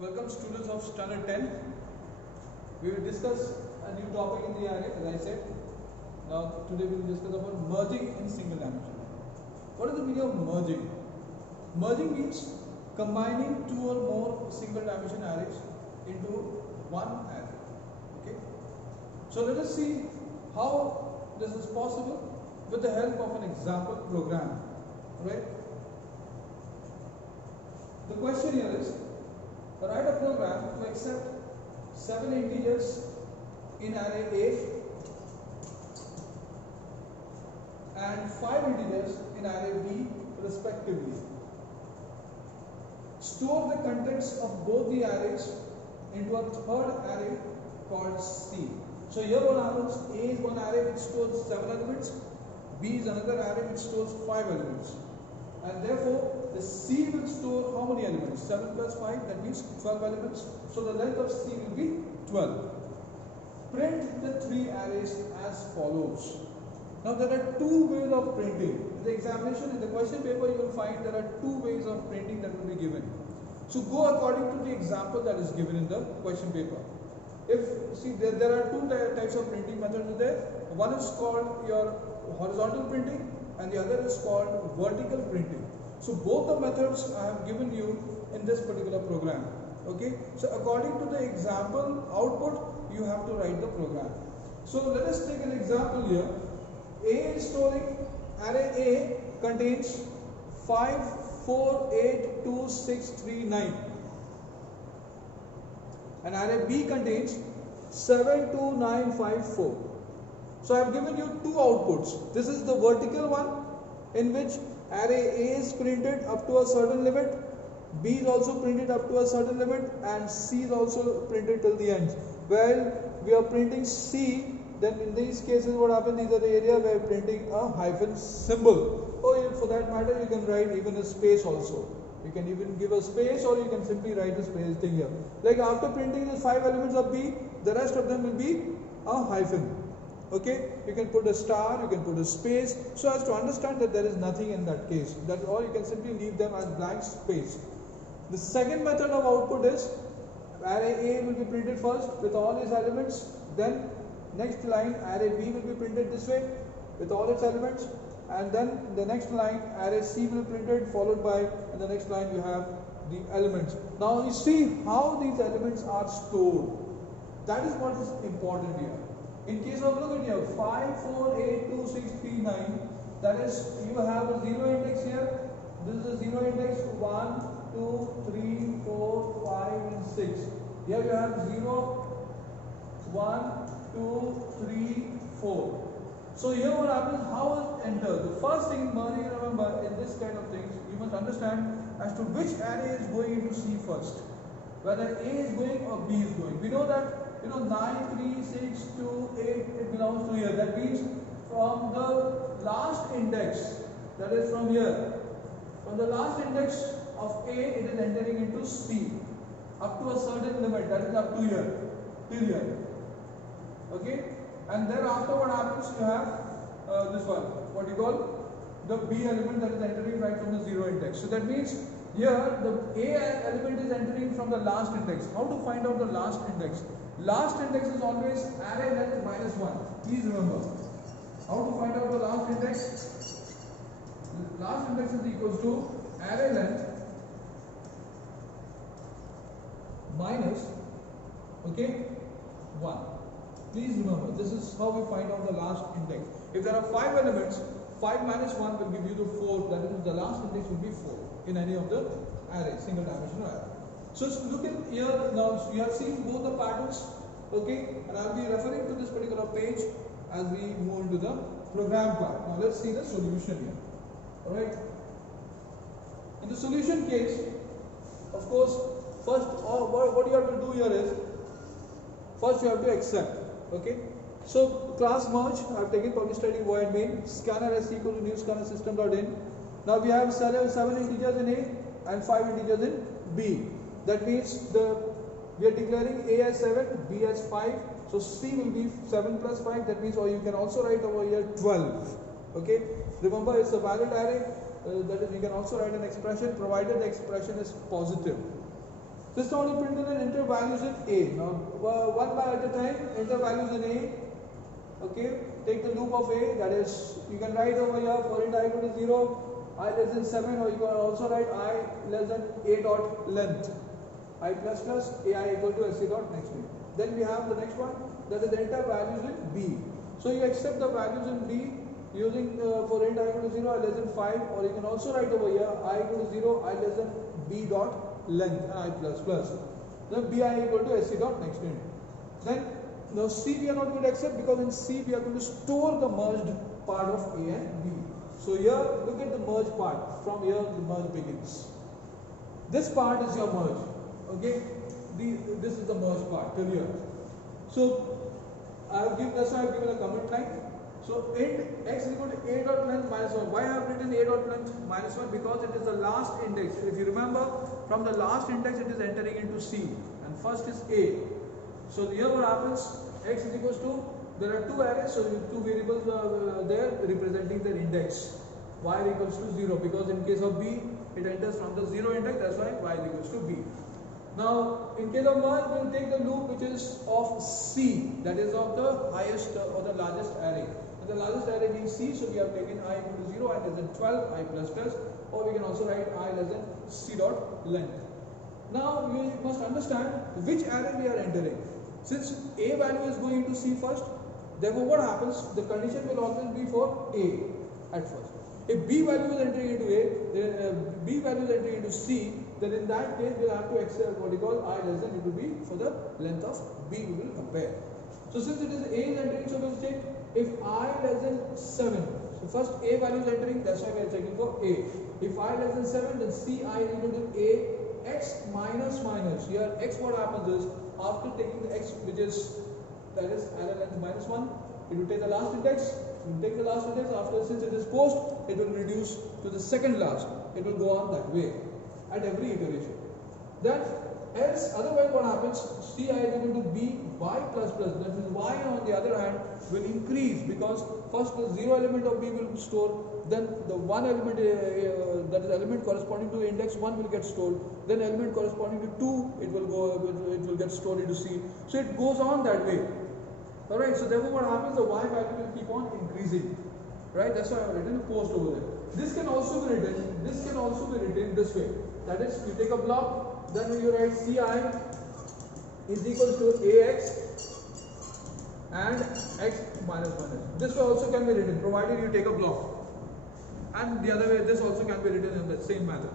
Welcome students of standard 10. We will discuss a new topic in the array, as I said. Now today we will discuss about merging in single dimension. What is the meaning of merging? Merging means combining two or more single dimension arrays into one array. Okay. So let us see how this is possible with the help of an example program. Right? The question here is, write a program to accept 7 integers in array A and 5 integers in array B respectively. Store the contents of both the arrays into a third array called C. So here what happens, A is one array which stores 7 elements, B is another array which stores 5 elements, and therefore the C will store how many elements? 7 plus 5, that means 12 elements. So the length of C will be 12. Print the 3 arrays as follows. Now there are 2 ways of printing. In the examination, in the question paper, you will find there are 2 ways of printing that will be given. So go according to the example that is given in the question paper. There are 2 types of printing methods there. One is called your horizontal printing and the other is called vertical printing. So both the methods I have given you in this particular program. Okay. So according to the example output, you have to write the program. So let us take an example here. A is storing, array A contains 5, 4, 8, 2, 6, 3, 9. And array B contains 7, 2, 9, 5, 4. So I have given you 2 outputs. This is the vertical one in which array A is printed up to a certain limit, B is also printed up to a certain limit, and C is also printed till the end. While we are printing C, then in these cases what happens, these are the area where printing a hyphen symbol. Or for that matter, you can write even a space also. You can even give a space, or you can simply write a space thing here. Like after printing the 5 elements of B, the rest of them will be a hyphen. Okay, you can put a star, you can put a space, so as to understand that there is nothing in that case. That or you can simply leave them as blank space. The second method of output is array A will be printed first with all its elements, then next line array B will be printed this way with all its elements, and then the next line array C will be printed, followed by in the next line you have the elements. Now you see how these elements are stored. That is what is important here. In case of, look at here, 5, 4, 8, 2, 6, 3, 9, that is, you have a 0 index here. This is a 0 index 1, 2, 3, 4, 5, and 6. Here you have 0, 1, 2, 3, 4. So here what happens, how it enters? The first thing, Murray, remember, in this kind of things, you must understand as to which array is going into C first. Whether A is going or B is going. We know that 9, 3, 6, 2, 8, it belongs to here. That means from the last index, that is from here, from the last index of A, it is entering into C up to a certain limit, that is up to here, till here. Okay? And then after what happens, you have this one, what you call the B element that is entering right from the 0 index. So that means here the A element is entering from the last index. How to find out the last index? Last index is always array length minus 1. Please remember. How to find out the last index? The last index is equals to array length minus 1. Please remember, this is how we find out the last index. If there are 5 elements, 5 minus 1 will give you the 4. That is, the last index will be 4 in any of the arrays, single dimensional array. So look at here, now you have seen both the patterns, okay, and I will be referring to this particular page as we move into the program part. Now let's see the solution here. Alright. In the solution case, of course, first what you have to do here is, first you have to accept, okay. So class merge, I have taken public static void main, scanner s equal to new scanner system.in. Now we have 7 integers in A and 5 integers in B. That means we are declaring A as 7, B as 5. So C will be 7 plus 5. That means, or you can also write over here 12. Okay. Remember, it's a valid array. That is, you can also write an expression provided the expression is positive. This time only print and enter values in A. Now one by at a time, enter values in A. Okay, take the loop of A, that is, you can write over here for int I equal to 0, I less than 7, or you can also write I less than A dot length, I plus plus AI equal to SC dot next name. Then we have the next one, that is enter values in B. So you accept the values in B using for int I equal to 0, I less than 5, or you can also write over here I equal to 0, I less than B dot length, and I plus plus. Then BI equal to SC dot next name. Then now C we are not going to accept, because in C we are going to store the merged part of A and B. So here look at the merge part. From here the merge begins. This part is your merge. Okay, this is the merge part till here. So that's why I have given a comment line. So int x is equal to A dot length minus 1. Why I have written A dot length minus 1? Because it is the last index. If you remember, from the last index it is entering into C, and first is A. So here what happens, x is equals to, there are two arrays, so two variables are there representing their index. Y equals to 0, because in case of B, it enters from the 0 index, that's why y equals to B. Now, in case of merge, we will take the loop which is of C, that is of the highest or the largest array. And the largest array being C, so we have taken I equal to 0, I less than 12, I plus plus, or we can also write I less than C dot length. Now, you must understand which array we are entering. Since A value is going to C first, therefore what happens, the condition will always be for A at first. If B value is entering into A, then B value is entering into C, then in that case we will have to accept what we call I less than, it will be for the length of B, we will compare. So since it is A is entering, so we will check if I less than 7. So first A value is entering, that's why we are checking for A. If I less than 7, then C I is equal to A x minus minus. Here x, what happens is, after taking the x which is, that is array length minus 1, it will take the last index. It will take the last index. After, since it is post, it will reduce to the second last. It will go on that way at every iteration. Then else, otherwise what happens, Ci is equal to B y plus plus. That means y on the other hand will increase, because first the 0 element of B will store, then the one element that is element corresponding to index 1 will get stored, then element corresponding to 2 it will get stored into C. So it goes on that way. Alright, so therefore what happens, the y value will keep on increasing. Right, that's why I have written post over there. This can also be written this way. That is, you take a block, then you write Ci is equal to Ax and x minus minus. This way also can be written, provided you take a block. And the other way, this also can be written in the same manner.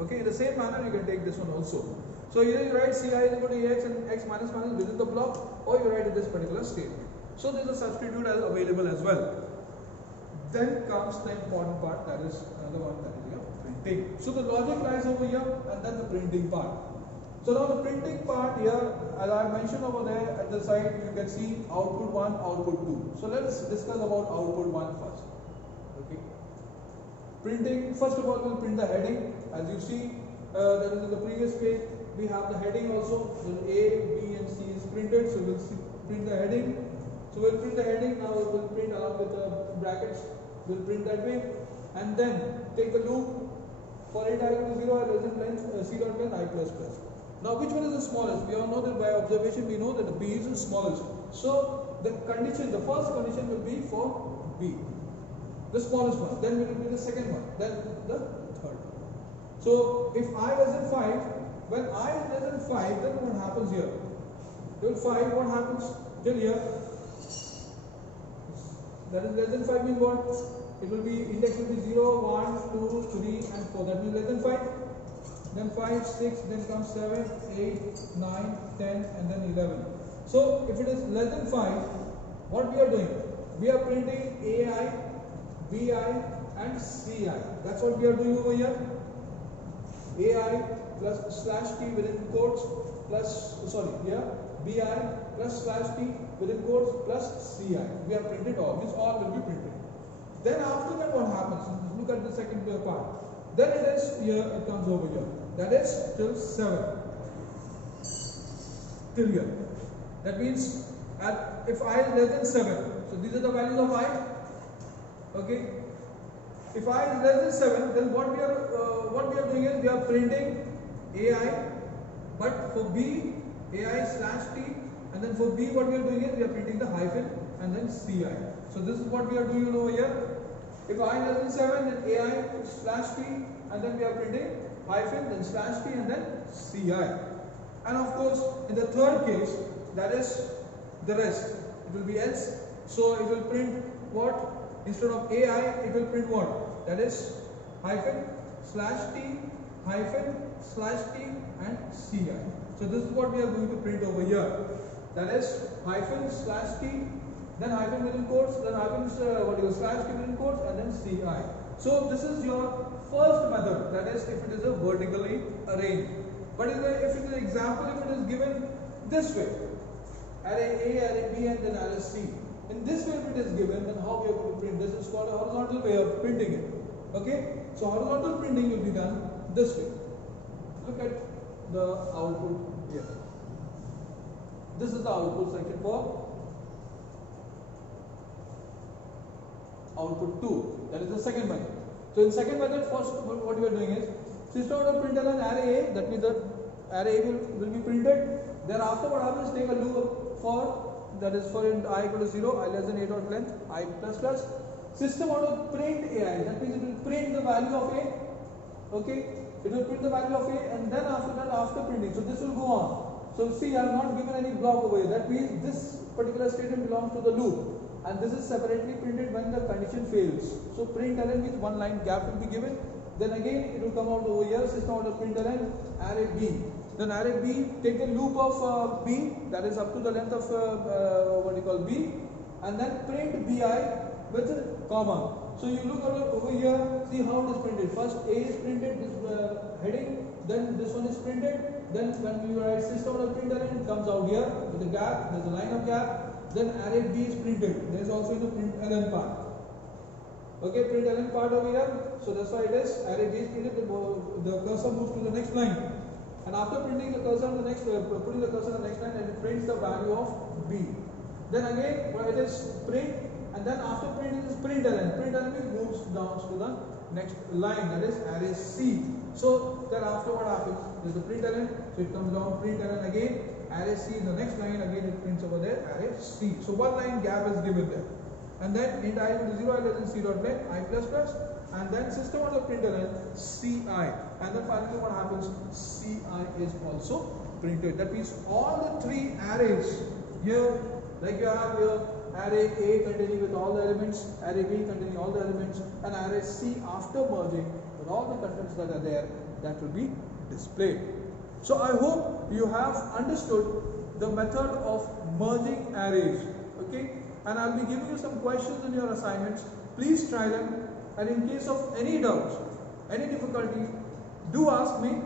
Okay, in the same manner you can take this one also. So either you write Ci is equal to Ax and x minus minus within the block, or you write in this particular statement. So there is a substitute as available as well. Then comes the important part, that is another one, that is your printing. So the logic lies over here, and then the printing part. So now the printing part here, as I mentioned over there at the side, you can see output 1, output 2. So let's discuss about output 1 first. Okay. Printing, first of all we'll print the heading. As you see, that is in the previous page, we have the heading also. Then A, B and C is printed, so we'll print the heading. So we'll print the heading, now we'll print along with the brackets. We'll print that way, and then take the loop for int I equal to 0, I less than length, C dot length, I plus plus. Now which one is the smallest? We all know that by observation we know that the B is the smallest. So the condition, the first condition will be for B, the smallest one. Then will be the second one, then the third. So if I less than 5, when I is less than 5, then what happens here? Till 5, what happens till here? That is less than 5 means what? It will be, index will be 0, 1, 2, 3 and 4. That means less than 5. Then 5, 6, then comes 7, 8, 9, 10 and then 11. So if it is less than 5, what we are doing? We are printing AI, BI and CI. That's what we are doing over here. AI plus slash T within quotes plus, BI plus slash T within quotes plus CI. We have printed all. This all will be printed. Then after that what happens? Look at the second part. Then it is here, it comes over here. That is till 7. Till here. That means if I is less than 7. So these are the values of I. Okay. If I is less than 7, then what we are doing is we are printing AI, But for B, AI slash T, and then for B what we are doing is we are printing the hyphen and then CI. So this is what we are doing over here. If I less than 7, then AI slash T, and then we are printing hyphen, then slash T, and then CI. And of course, in the third case, that is the rest. It will be else. So it will print what? Instead of AI, it will print what? That is hyphen slash T, hyphen slash T, and CI. So this is what we are going to print over here. That is hyphen slash T, then hyphen within quotes, then hyphen slash T within quotes, and then CI. So this is your first method. That is if it is a vertically arranged. But if it is example, if it is given this way, array A, array B, and then array C. In this way, if it is given, then how we are going to print? This is called a horizontal way of printing it. Okay? So horizontal printing will be done this way. Look at the output here. This is the output section for output 2. That is the second method. So in second method, first what you are doing is system.println array A, that means the array A will be printed. Thereafter what happens, take a loop for, that is for in I equal to 0, I less than a dot length, I plus plus. System auto print AI, that means it will print the value of A. Okay, it will print the value of A, and then after that, after printing, so this will go on. So see, I have not given any block over here. That means this particular statement belongs to the loop, and this is separately printed when the condition fails. So println means one line gap will be given. Then again it will come out over here, system out of println array B. Then array B, take the loop of B, that is up to the length of what you call B, and then print BI with a comma. So you look over here, see how it is printed. First A is printed, this heading, then this one is printed, then when you write system out of println, it comes out here with a gap, there's a line of gap, then array B is printed, there is also the println part. Okay, println part over here, so that's why it is array B is printed, the cursor moves to the next line. And after printing the cursor on the next, putting the cursor on the next line, and it prints the value of B. Then again, it is print, and then after printing is println. Println moves down to the next line, that is array C. So thereafter what happens? There's the println, so it comes down println again, array C in the next line, again it prints over there array C. So one line gap is given there. And then int I equal to 0, I less than C dot length, I plus plus, and then system out of println CI. And then finally what happens? CI is also printed. That means all the three arrays here, like you have here, array A containing with all the elements, array B containing all the elements, and array C after merging with all the contents that are there, that will be displayed. So I hope you have understood the method of merging arrays. Okay, and I'll be giving you some questions in your assignments. Please try them, and in case of any doubts, any difficulty, do ask me.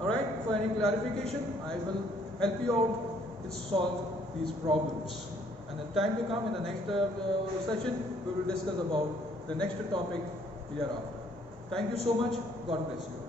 Alright, for any clarification, I will help you out to solve these problems. And in time to come, in the next session, we will discuss about the next topic hereafter. Thank you so much. God bless you.